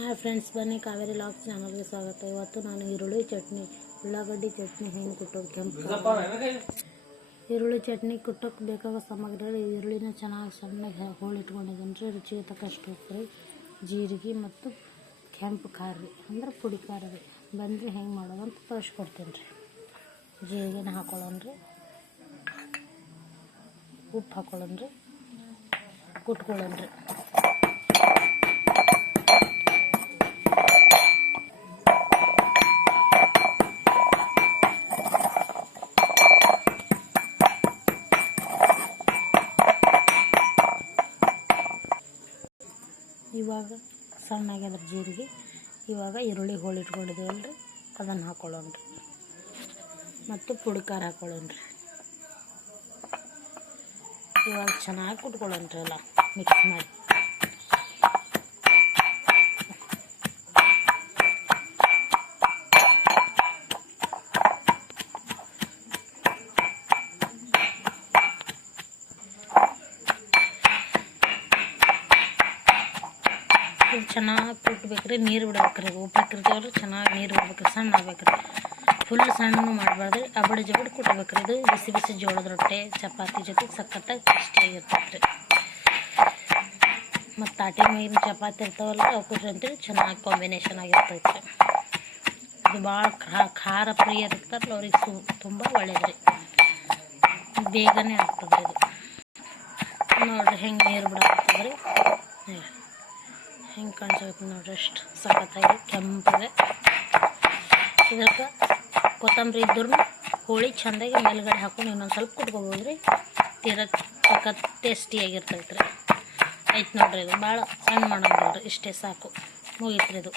Hi friends, ಬನ್ನಿ Kaveri logs ಚಾನಲ್ಗೆ ಸ್ವಾಗತ. ಇವತ್ತು ನಾನು ಈರುಳ್ಳಿ ಚಟ್ನಿ, ಉಳ್ಳಾಗಡ್ಡಿ ಚಟ್ನಿ ಹೆಂಗೆ ಕುಟ್ಟೋದು, ಕೆಂಪು ಈರುಳ್ಳಿ ಚಟ್ನಿ ಕುಟ್ಟೋಕ್ಕೆ ಬೇಕಾಗೋ ಸಾಮಗ್ರಿಗಳು: ಈರುಳ್ಳಿನ ಚೆನ್ನಾಗಿ ಸಣ್ಣಗೆ ಹೋಳಿಟ್ಕೊಂಡಿದ್ದೀನಿ ರೀ, ರುಚಿಗೆ ತಕ್ಕಷ್ಟು ಉಪ್ಪು ರೀ, ಜೀರಿಗೆ ಮತ್ತು ಕೆಂಪು ಖಾರ ರೀ, ಅಂದ್ರೆ ಪುಡಿ ಖಾರ ರೀ. ಬಂದರೆ ಹೆಂಗೆ ಮಾಡೋದು ಅಂತ ತೋರಿಸ್ಕೊಡ್ತೀನಿ ರೀ. ಜೀರಿಗೆನ ಹಾಕೊಳ್ಳೋಣ ರೀ, ಉಪ್ಪು ಹಾಕೊಳ್ಳೋಣ ರೀ, ಕುಟ್ಕೊಳ್ಳೋಣ ರೀ. ಇವಾಗ ಸಣ್ಣಾಗ್ಯದ್ರ ಜೀರಿಗೆ. ಇವಾಗ ಈರುಳ್ಳಿ ಹೋಳಿಟ್ಕೊಂಡಿದ್ದೀವಲ್ಲ ರೀ, ಅದನ್ನು ಹಾಕೊಳ್ಳೋಣ ರೀ, ಮತ್ತು ಪುಡಿ ಖಾರ ಹಾಕೊಳ್ಳೋಣ ರೀ. ಇವಾಗ ಚೆನ್ನಾಗಿ ಕುಟ್ಕೊಳ್ಳೋಣ ರೀ, ಎಲ್ಲ ಮಿಕ್ಸ್ ಮಾಡಿ. ಇದು ಚೆನ್ನಾಗಿ ಕುಟ್ಬೇಕ್ರಿ, ನೀರು ಬಿಡ್ಬೇಕ್ರಿ. ಉಪ್ಪು ಹಾಕಿರ್ತೀವಲ್ಲ, ಚೆನ್ನಾಗಿ ನೀರು ಬಿಡ್ಬೇಕ್ರಿ, ಸಣ್ಣ ಆಗ್ಬೇಕ್ರಿ. ಫುಲ್ ಸಣ್ಣ ಮಾಡಬಾರ್ದು, ಅಬಡಿ ಜಬಡಿ ಕುಟ್ಬೇಕ್ರಿ. ಇದು ಬಿಸಿ ಬಿಸಿ ಜೋಳದ ರೊಟ್ಟೆ, ಚಪಾತಿ ಜೊತೆ ಸಖತ್ತಾಗಿ ಟೇಸ್ಟಿಯಾಗಿರ್ತೈತೆ ರೀ. ಮತ್ತು ತಾಟಿ ಮೇಗಿನ ಚಪಾತಿ ಇರ್ತಾವಲ್ಲ, ಅವಕ್ಕೆ ಅಂತೇಳಿ ಚೆನ್ನಾಗಿ ಕಾಂಬಿನೇಷನ್ ಆಗಿರ್ತೈತೆ ರೀ. ಇದು ಭಾಳ ಖಾರ ಪ್ರಿಯ ಇರ್ತಾರಲ್ಲ, ಅವ್ರಿಗೆ ತುಂಬ ಒಳ್ಳೇದು ರೀ, ಬೇಗನೆ ಆಗ್ತದೆ ಇದು. ನೋಡಿರಿ ಹೆಂಗೆ ನೀರು ಬಿಡಾಕ್ತದೆ ರೀ, ಹೆಂಗೆ ಕಾಣಿಸಬೇಕು ನೋಡ್ರಿ, ಅಷ್ಟು ಸಖತ್ತಾಗಿ ಕೆಂಪಗೆ. ಇದಕ್ಕೆ ಕೊತ್ತಂಬರಿ ಇದ್ರೂ ಹೋಳಿ ಚೆಂದಾಗಿ ಮೇಲ್ಗಡೆ ಹಾಕೊಂಡು ಇನ್ನೊಂದು ಸ್ವಲ್ಪ ಕುಟ್ಕೋಬೋದು ರೀ. ತೀರ ಸಖತ್ ಟೇಸ್ಟಿಯಾಗಿರ್ತೈತೆ ರೀ. ಆಯ್ತು ನೋಡ್ರಿ, ಇದು ಭಾಳ ಸಣ್ಣ ಮಾಡೋದು ನೋಡ್ರಿ, ಇಷ್ಟೇ ಸಾಕು, ಮುಗೀತು ರೀ ಇದು.